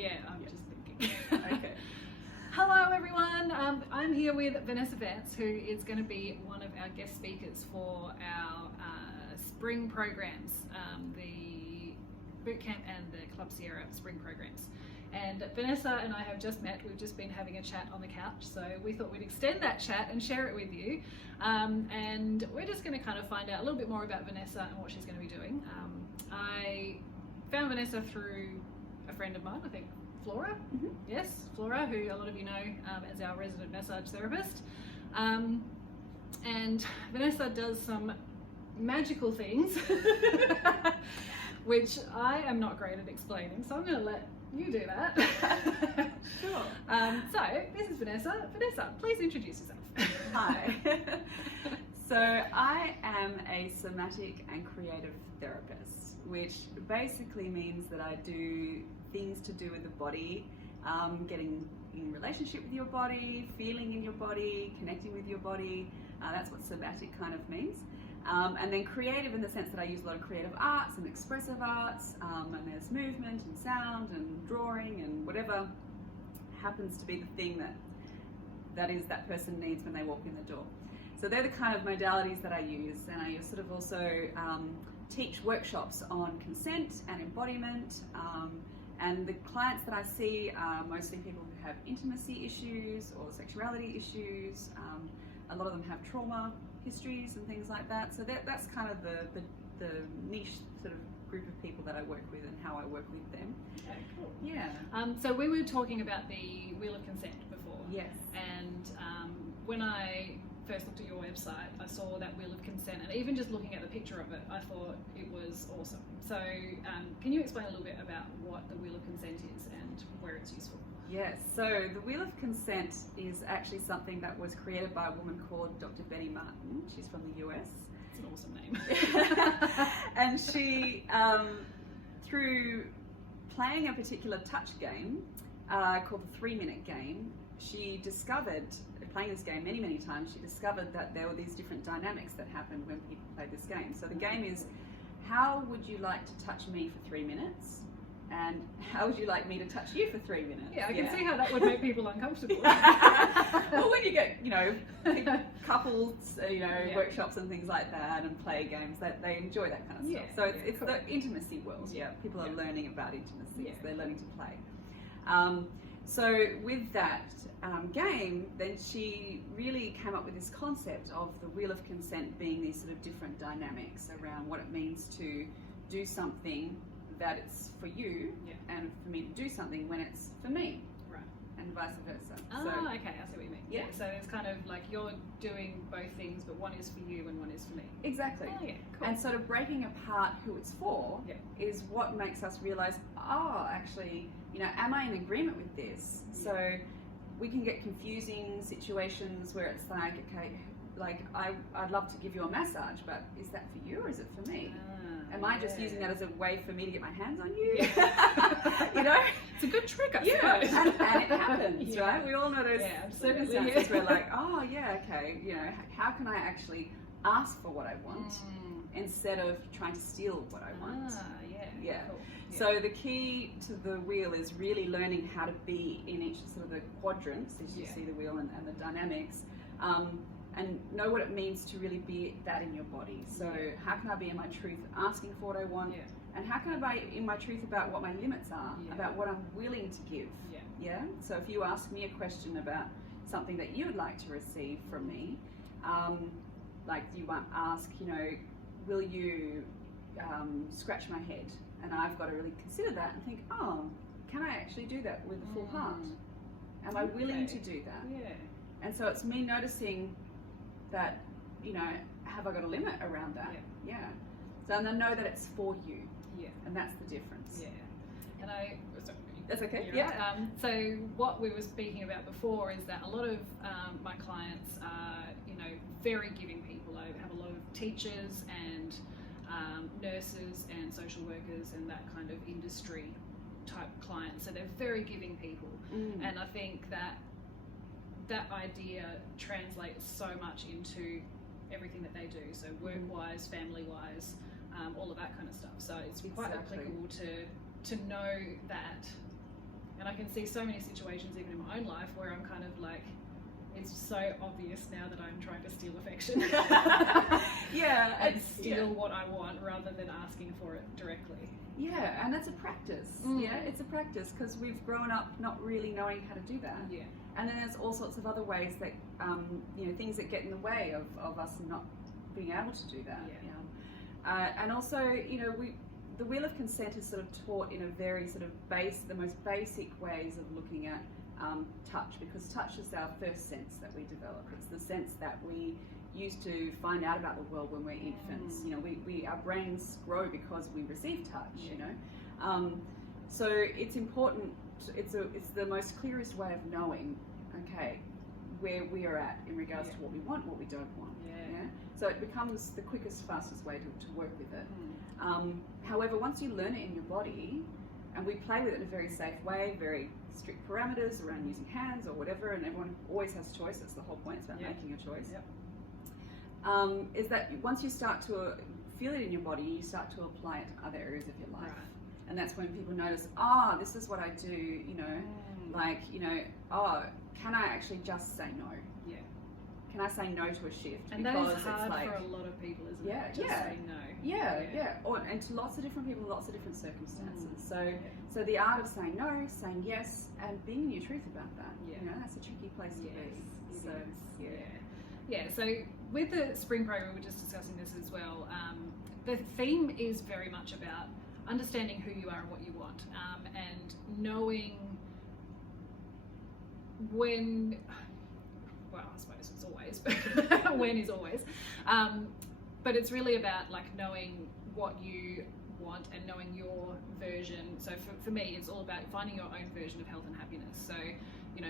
Yeah, I'm just thinking. Okay. Hello everyone, I'm here with Vanessa Vance, who is going to be one of our guest speakers for our spring programs, the Bootcamp and the Club Sierra spring programs. And Vanessa and I have just met. We've just been having a chat on the couch, so we thought we'd extend that chat and share it with you. And we're just going to kind of find out a little bit more about Vanessa and what she's going to be doing. I found Vanessa through a friend of mine, I think Flora. Mm-hmm. Yes, Flora, who a lot of you know as our resident massage therapist. And Vanessa does some magical things, which I am not great at explaining, so I'm going to let you do that. Sure. So this is Vanessa. Vanessa, please introduce yourself. Hi. So I am a somatic and creative therapist, which basically means that I do things to do with the body, getting in relationship with your body, feeling in your body, connecting with your body. That's what somatic kind of means. And then creative in the sense that I use a lot of creative arts and expressive arts, and there's movement and sound and drawing and whatever happens to be the thing that person needs when they walk in the door. So they're the kind of modalities that I use, and I sort of also teach workshops on consent and embodiment. And the clients that I see are mostly people who have intimacy issues or sexuality issues. A lot of them have trauma histories and things like that. So that's kind of the niche sort of group of people that I work with and how I work with them. Okay, cool. Yeah. So we were talking about the Wheel of Consent before. Yes. And when I first looked at your website, I saw that Wheel of Consent, and even just looking at the picture of it, I thought it was awesome. So can you explain a little bit about what the Wheel of Consent is and where it's useful? Yes, so the Wheel of Consent is actually something that was created by a woman called Dr. Betty Martin. She's from the US. It's an awesome name. And she, through playing a particular touch game called the 3-minute game, she discovered, playing this game many, many times, she discovered that there were these different dynamics that happened when people played this game. So the game is, how would you like to touch me for 3 minutes? And how would you like me to touch you for 3 minutes? Yeah, I can see how that would make people uncomfortable. Well, when you get, couples, workshops and things like that, and play games, that they enjoy that kind of stuff. So it's cool. the intimacy world. Yeah, people are learning about intimacy. Yeah. So they're learning to play. So with that game, then she really came up with this concept of the Wheel of Consent being these sort of different dynamics around what it means to do something that it's for you, and for me to do something when it's for me, right, and vice versa. Oh, so, okay, I see what you mean. Yeah. So it's kind of like you're doing both things, but one is for you and one is for me. Exactly. Oh, yeah, cool. And sort of breaking apart who it's for is what makes us realize, actually, am I in agreement with this? Yeah. So we can get confusing situations where it's like, okay, like I'd love to give you a massage, but is that for you or is it for me? Am I just using that as a way for me to get my hands on you? Yeah. It's a good trick, I suppose. And it happens, right? We all know those circumstances where like, how can I actually ask for what I want instead of trying to steal what I want? Yeah. Cool. So the key to the wheel is really learning how to be in each sort of the quadrants, as you see the wheel and the dynamics. And know what it means to really be that in your body. So how can I be in my truth, asking for what I want, and how can I be in my truth about what my limits are, about what I'm willing to give. So if you ask me a question about something that you would like to receive from me, like you might ask, will you scratch my head? And I've got to really consider that and think, can I actually do that with a full heart? Am I willing to do that? And so it's me noticing that, have I got a limit around that? So and I know that it's for you. And that's the difference. And that's okay. So what we were speaking about before is that a lot of my clients are, very giving people. I have a lot of teachers and nurses and social workers and that kind of industry type clients. So they're very giving people. And I think that idea translates so much into everything that they do, so work-wise, family-wise, all of that kind of stuff. So it's quite applicable to know that And I can see so many situations even in my own life where I'm kind of like, it's so obvious now that I'm trying to steal affection. Yeah. And steal what I want rather than asking for it directly. Yeah, and that's a practice. Yeah, it's a practice because we've grown up not really knowing how to do that. Yeah. And then there's all sorts of other ways that, things that get in the way of us not being able to do that. Yeah. And also, the wheel of consent is sort of taught in a very sort of the most basic ways of looking at touch, because touch is our first sense that we develop. It's the sense that we use to find out about the world when we're infants. Our brains grow because we receive touch. So it's important. It's the most clearest way of knowing, where we are at in regards to what we want, what we don't want. So it becomes the quickest, fastest way to work with it. However, once you learn it in your body, and we play with it in a very safe way, very strict parameters around using hands or whatever, and everyone always has choice. That's the whole point. It's about making a choice. Is that once you start to feel it in your body, you start to apply it to other areas of your life. And that's when people notice, this is what I do, can I actually just say no? Yeah. Can I say no to a shift? And that is hard for a lot of people, isn't it? Just say no. And to lots of different people, lots of different circumstances. So the art of saying no, saying yes, and being in your truth about that. That's a tricky place to be. So with the spring program, we're just discussing this as well. The theme is very much about understanding who you are and what you want, and knowing when, well, I suppose it's always, but when is always. But it's really about like knowing what you want and knowing your version. So for me, it's all about finding your own version of health and happiness. So,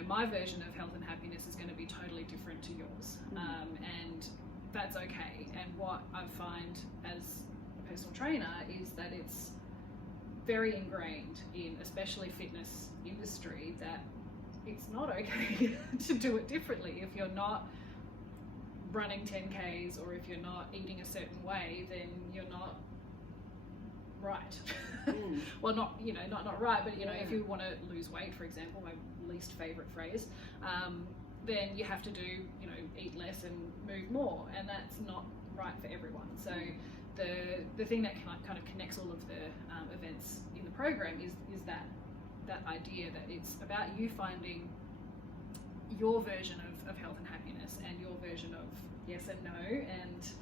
my version of health and happiness is going to be totally different to yours. And that's okay. And what I find as a personal trainer is that it's very ingrained in, especially fitness industry, that it's not okay to do it differently. If you're not running 10Ks or if you're not eating a certain way, then you're not right. Well, not right, but if you want to lose weight, for example, my least favorite phrase, then you have to do, eat less and move more, and that's not right for everyone. So the thing that kind of connects all of the events in the program is that idea that it's about you finding your version of health and happiness and your version of yes and no, and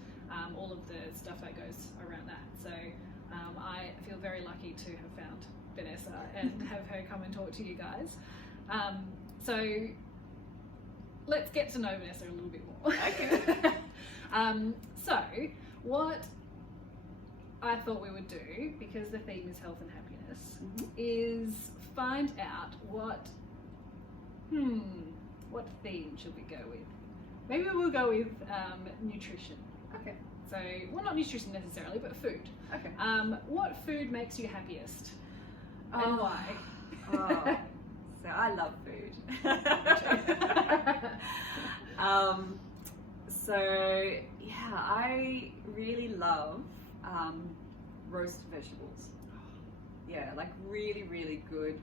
all of the stuff that goes around that. So I feel very lucky to have found Vanessa and have her come and talk to you guys. So let's get to know Vanessa a little bit more. Okay. So what I thought we would do, because the theme is health and happiness, is find out what theme should we go with? Maybe we'll go with nutrition. Okay. So, well, not nutrition necessarily, but food. Okay. What food makes you happiest? And why? So I love food. I really love roast vegetables. Yeah, like really, really good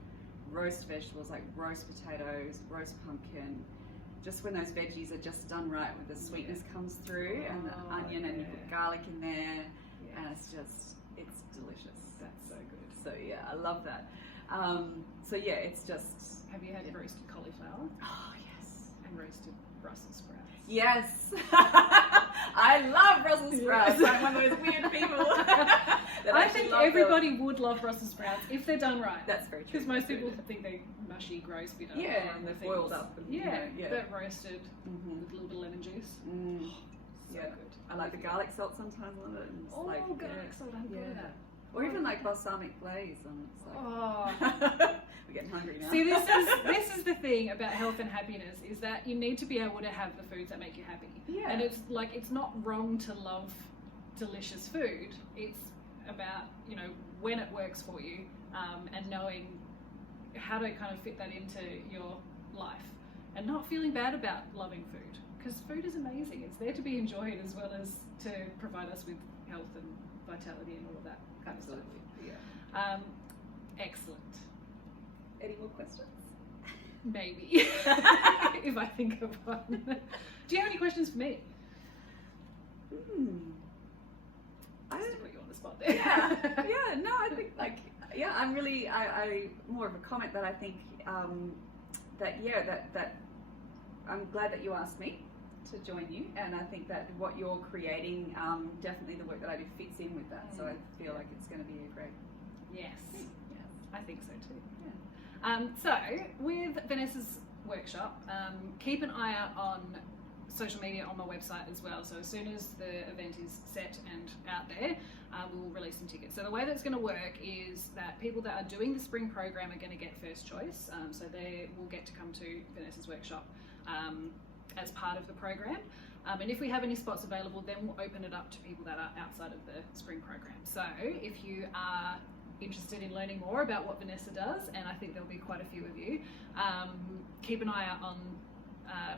roast vegetables, like roast potatoes, roast pumpkin. Just when those veggies are just done right, when the sweetness comes through, and the onion, and you put garlic in there, and it's delicious. That's so good. So yeah, I love that. It's just. Have you had roasted cauliflower? Oh yes. And roasted Brussels sprouts. Yes. I love Brussels sprouts. I'm one of those weird people. I think everybody would love Brussels sprouts if they're done right. That's very true. Because most people think they're mushy, gross, bitter. And they're boiled up. And, but roasted with a little bit of lemon juice. So good. I like the garlic salt sometimes on it. And garlic salt, I hadn't thought of that. Or even like balsamic glaze on it. It's like, we're getting hungry now. See, this is the thing about health and happiness, is that you need to be able to have the foods that make you happy. Yeah. And it's not wrong to love delicious food. It's about, when it works for you, and knowing how to kind of fit that into your life, and not feeling bad about loving food, because food is amazing. It's there to be enjoyed as well as to provide us with health and vitality and all of that kind of stuff. Yeah. Excellent. Any more questions? Maybe. If I think of one. Do you have any questions for me? I Just to put you on the spot there. No, I think I'm really, I more of a comment that I think that I'm glad that you asked me to join you, and I think that what you're creating, definitely the work that I do fits in with that. So I feel like it's going to be a great. Yes, I think so too. Yeah. So with Vanessa's workshop, keep an eye out on social media on my website as well. So as soon as the event is set and out there, we'll release some tickets. So the way that's going to work is that people that are doing the spring program are going to get first choice. So they will get to come to Vanessa's workshop as part of the program. And if we have any spots available, then we'll open it up to people that are outside of the spring program. So if you are interested in learning more about what Vanessa does, and I think there'll be quite a few of you, keep an eye out on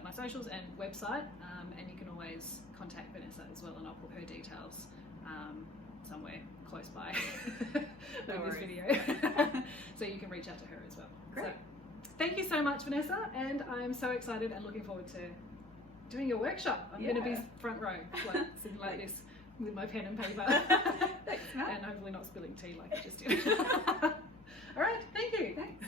my socials and website, and you can always contact Vanessa as well, and I'll put her details somewhere close by with this video. So you can reach out to her as well. Great. So, thank you so much, Vanessa, and I'm so excited and looking forward to doing your workshop. I'm going to be front row, like sitting like this with my pen and paper. Thanks, Matt. And hopefully not spilling tea like I just did. All right, thank you. Thanks.